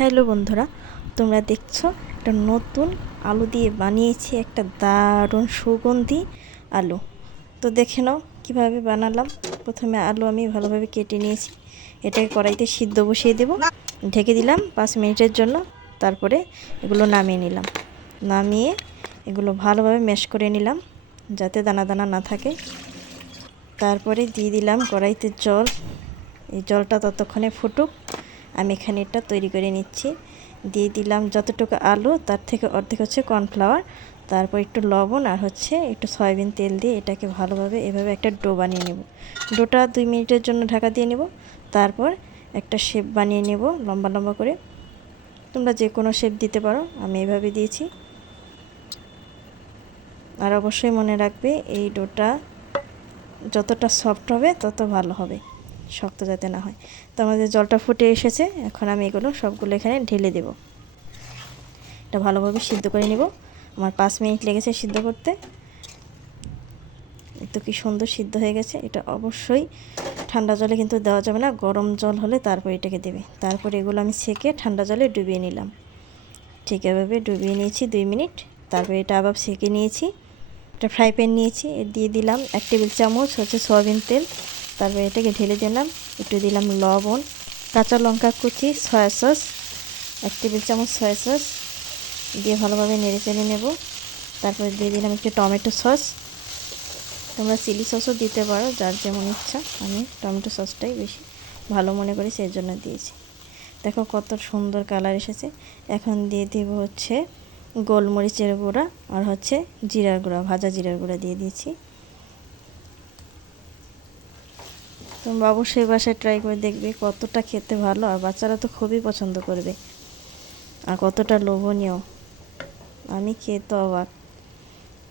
Hello বন্ধুরা, তোমরা দেখছো একটা নতুন আলু দিয়ে বানিয়েছি একটা দারুণ সুগন্ধি আলু। তো দেখে নাও কীভাবে বানালাম। প্রথমে আলু আমি ভালোভাবে কেটে নিয়েছি, এটাকে কড়াইতে সিদ্ধ বসিয়ে দেব, ঢেকে দিলাম 5 মিনিটের জন্য। তারপরে এগুলো নামিয়ে নিলাম, নামিয়ে এগুলো ভালোভাবে ম্যাশ করে নিলাম যাতে দানা দানা না থাকে। তারপরে দিয়ে দিলাম কড়াইতে জল, এই জলটা ততক্ষণে ফুটুক। আমি এখানে এটা তৈরি করে নিচ্ছি। দিয়ে দিলাম যতটুকু আলু তার থেকে অর্ধেক হচ্ছে কর্নফ্লাওয়ার, তারপর একটু লবণ আর হচ্ছে একটু সয়াবিন তেল দিয়ে এটাকে ভালোভাবে এভাবে একটা ডো বানিয়ে নেব। ডোটা 2 মিনিটের জন্য ঢাকা দিয়ে নেব। তারপর একটা শেপ বানিয়ে নেব লম্বা লম্বা করে। তোমরা যে কোনো শেপ দিতে পারো, আমি এভাবে দিয়েছি। আর অবশ্যই মনে রাখবে এই ডোটা যতটা সফট হবে তত ভালো হবে, শক্ত যাতে না হয়। তো আমাদের জলটা ফুটে এসেছে, এখন আমি এগুলো সবগুলো এখানে ঢেলে দেব। এটা ভালোভাবে সিদ্ধ করে নেব। আমার 5 মিনিট লেগেছে সিদ্ধ করতে। তো কি সুন্দর সিদ্ধ হয়ে গেছে। এটা অবশ্যই ঠান্ডা জলে কিন্তু দেওয়া যাবে না, গরম জল হলে তারপর এটাকে দেবে। তারপর এগুলো আমি ছেঁকে ঠান্ডা জলে ডুবিয়ে নিলাম। ঠিক এভাবে ডুবিয়ে নিয়েছি 2 মিনিট। তারপর এটা আবার ছেঁকে নিয়েছি। একটা ফ্রাই প্যান নিয়েছি, দিয়ে দিলাম 1 টেবিল চামচ হচ্ছে সয়াবিন তেল। তারপর এটাকে ঢেলে দিলাম, একটু দিলাম লবণ, কাঁচা লঙ্কা কুচি, সয়া সস 1 টেবিল চামচ সয়া সস দিয়ে ভালোভাবে নেড়ে চেড়ে নেব। তারপরে দিয়ে দিলাম একটু টমেটো সস। তোমরা চিলি সসও দিতে পারো, যার যেমন ইচ্ছা। আমি টমেটো সসটাই বেশি ভালো মনে করি, সেই জন্য দিয়েছি। দেখো কত সুন্দর কালার এসেছে। এখন দিয়ে দেব হচ্ছে গোলমরিচের গুঁড়া আর হচ্ছে জিরার গুঁড়া, ভাজা জিরার গুঁড়া দিয়ে দিয়েছি। তোমরা অবশ্যই বাসায় ট্রাই করে দেখবে কতটা খেতে ভালো, আর বাচ্চারা তো খুবই পছন্দ করবে, আর কতটা লোভনীয়। আমি খেয়ে তো অবাক।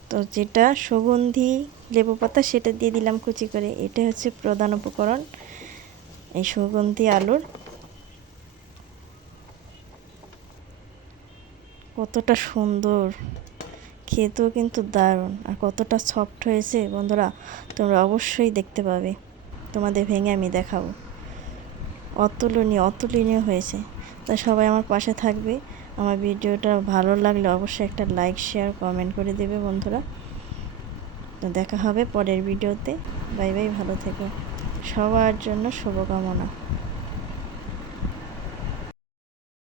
তো যেটা সুগন্ধি লেবু পাতা সেটা দিয়ে দিলাম কুচি করে। এটা হচ্ছে প্রধান উপকরণ এই সুগন্ধি আলুর। কতটা সুন্দর, খেতেও কিন্তু দারুণ, আর কতটা সফট হয়েছে বন্ধুরা, তোমরা অবশ্যই দেখতে পাবে। তোমাদের ভেঙে আমি দেখাবো। অতুলনীয় অতুলনীয় হয়েছে। তাই সবাই আমার পাশে থাকবে। আমার ভিডিওটা ভালো লাগলে অবশ্যই একটা লাইক শেয়ার কমেন্ট করে দেবে বন্ধুরা। তো দেখা হবে পরের ভিডিওতে। বাই বাই, ভালো থেকো। সবার জন্য শুভকামনা।